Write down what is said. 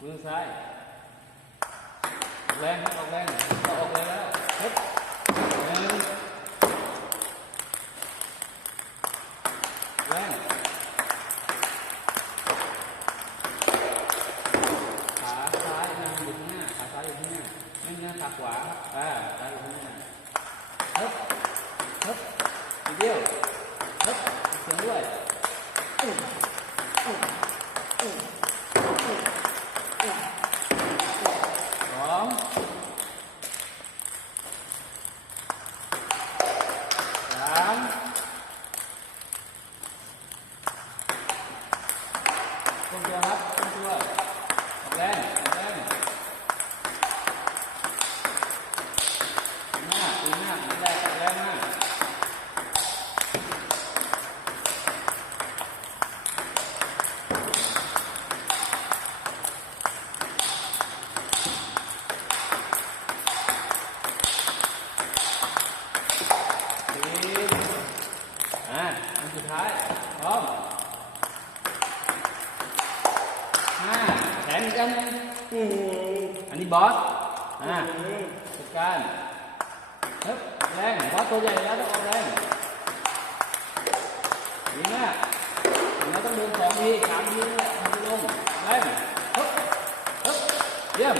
มือซ้ายออกแรงครับออกแรงเราออกแรงแล้วฮึบหนึ่งแรงขาซ้ายนะอยู่ข้างหน้าขาซ้ายอยู่ข้างหน้าไม่ใช่ขาขวาอ่าซ้ายอยู่ข้างหน้าฮึบฮึบอีกเดียวฮึบเสียงด้วย สองสามต้นตัวครับต้นตัวอ ท้ายพร้อมห้าแขนอีกอันหนึงอันนี้บอสอ่าจัดการฮึบแรงบอสตัวใหญ่แล้วต้องออกแรงดีมากแล้วต้องเดินสองทีสามทีด้วยทำลงแรงฮึบฮึบเยี่ยม